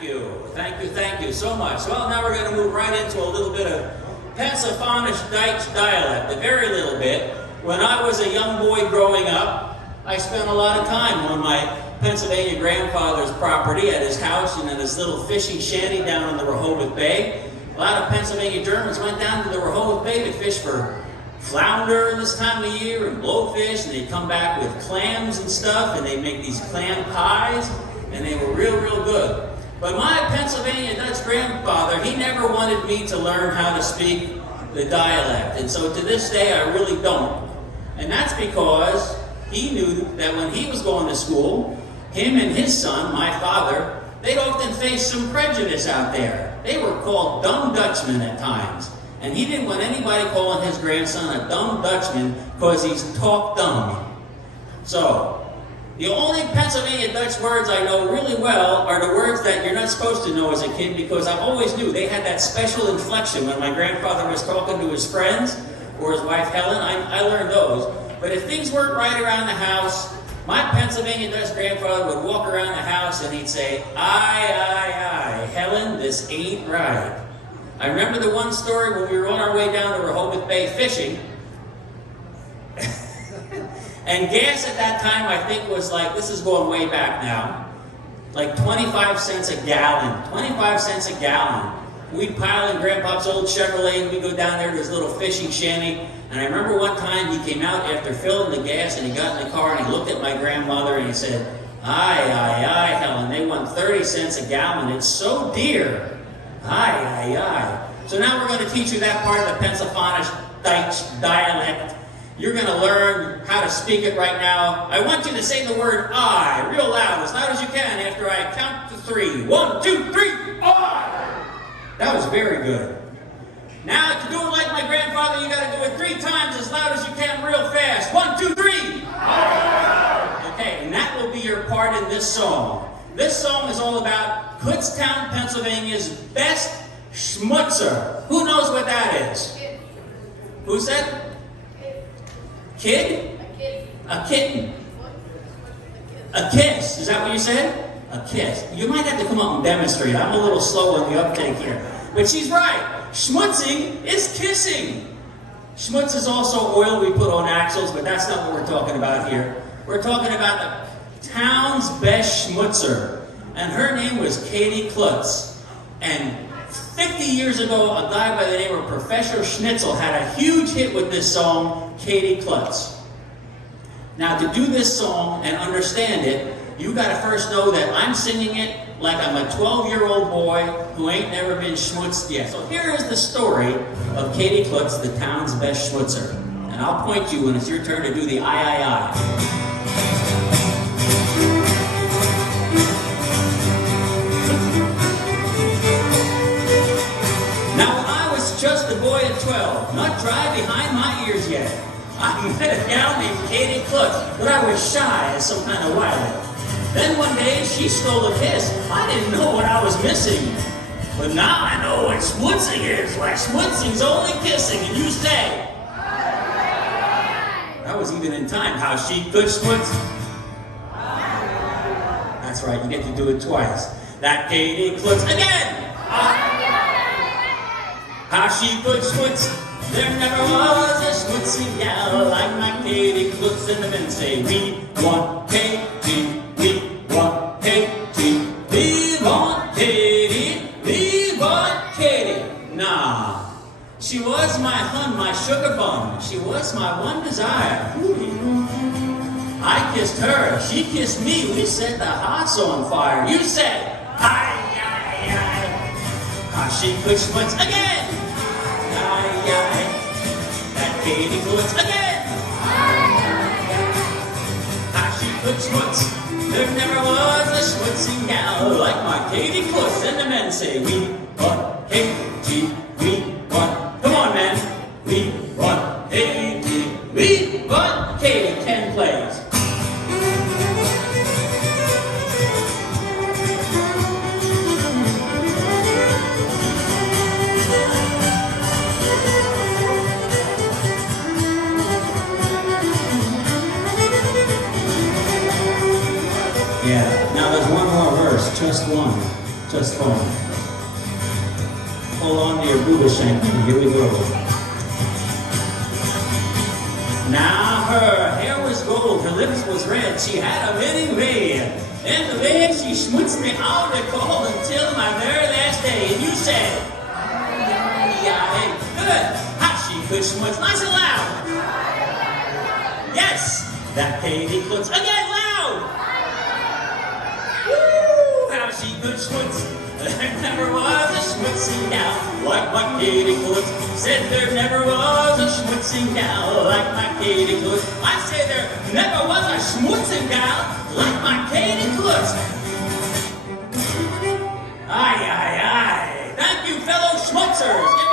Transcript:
Thank you so much. Well, now we're going to move right into a little bit of Pennsilfaanisch Deitsch dialect, a very little bit. When I was a young boy growing up, I spent a lot of time on my Pennsylvania grandfather's property at his house and in his little fishing shanty down in the Rehoboth Bay. A lot of Pennsylvania Germans went down to the Rehoboth Bay to fish for flounder this time of year and blowfish, and they'd come back with clams and stuff, and they'd make these clam pies, and they were real good. But my Pennsylvania Dutch grandfather, he never wanted me to learn how to speak the dialect. And so to this day, I really don't. And that's because he knew that when he was going to school, him and his son, my father, they'd often face some prejudice out there. They were called dumb Dutchmen at times. And he didn't want anybody calling his grandson a dumb Dutchman because he's talk dumb. So, the only Pennsylvania Dutch words I know really well are the words that you're not supposed to know as a kid, because I always knew they had that special inflection when my grandfather was talking to his friends or his wife Helen. I learned those. But if things weren't right around the house, my Pennsylvania Dutch grandfather would walk around the house and he'd say, aye, Helen, this ain't right. I remember the one story when we were on our way down to Rehoboth Bay fishing. And gas at that time, I think, was like, this is going way back now, like 25 cents a gallon. 25 cents a gallon. We'd pile in Grandpa's old Chevrolet, and we'd go down there to his little fishing shanty. And I remember one time he came out after filling the gas, and he got in the car, and he looked at my grandmother, and he said, aye, Helen, they want 30 cents a gallon. It's so dear. Aye. So now we're going to teach you that part of the Pennsilfaanisch Deitsch dialect. You're going to learn how to speak it right now. I want you to say the word I real loud as you can after I count to 3. 1, 2, 3, I! That was very good. Now to do it like my grandfather, you got to do it 3 times as loud as you can real fast. 1, 2, 3! I! Okay, and that will be your part in this song. This song is all about Kutztown, Pennsylvania's best Schmutzer. Who knows what that is? Who said? Kid? A kitten. A kiss. Is that what you said? A kiss. You might have to come up and demonstrate. I'm a little slow on the uptake here. But she's right. Schmutzing is kissing. Schmutz is also oil we put on axles, but that's not what we're talking about here. We're talking about the town's best Schmutzer. And her name was Katie Klutz. And 50 years ago, a guy by the name of Professor Schnitzel had a huge hit with this song, Katie Klutz. Now, to do this song and understand it, you got to first know that I'm singing it like I'm a 12-year-old boy who ain't never been schmutzed yet. So here is the story of Katie Klutz, the town's best Schmutzer. And I'll point you when it's your turn to do the I. Just a boy of 12, not dry behind my ears yet. I met a gal named Katie Klutz, but I was shy as some kind of wily. Then one day she stole a kiss. I didn't know what I was missing. But now I know what schmutzing is. Why, schmutzing's only kissing, and you say. That was even in time. How she could schmutz. That's right, you get to do it twice. That Katie Klutz again. How she could schmutz. There never was a schmutzing gal like my Katie Klutz, and the men say, we want Katie, we want Katie, we want Katie, we want Katie. Nah, she was my hun, my sugar bun. She was my one desire. I kissed her, she kissed me. We set the hearts on fire. You say, aye. How she could schmutz again. That Katie Klutz again. How she could schmutz. There never was a schmutzing gal like my Katie Klutz. And the men say, we want Katie, we want. Come on, men. We want Katie, we want Katie. 10 plays. Yeah, now there's one more verse, just one. Just hold on. Hold on to your booba shank. Here we go. Now her hair was gold, her lips was red, she had a winning way. And the way she schmutzed me out of cold until my very last day. And you said, yeah, good. How she could schmutz, nice and loud. Yes, that Katie Klutz, again loud. Woo, how she could schmutz. There never was a schmutzing gal like my Katie Klutz. Said there never was a schmutzing gal like my Katie Klutz. I say there never was a schmutzing gal like my Katie Klutz. Aye, aye, aye. Thank you, fellow schmutzers.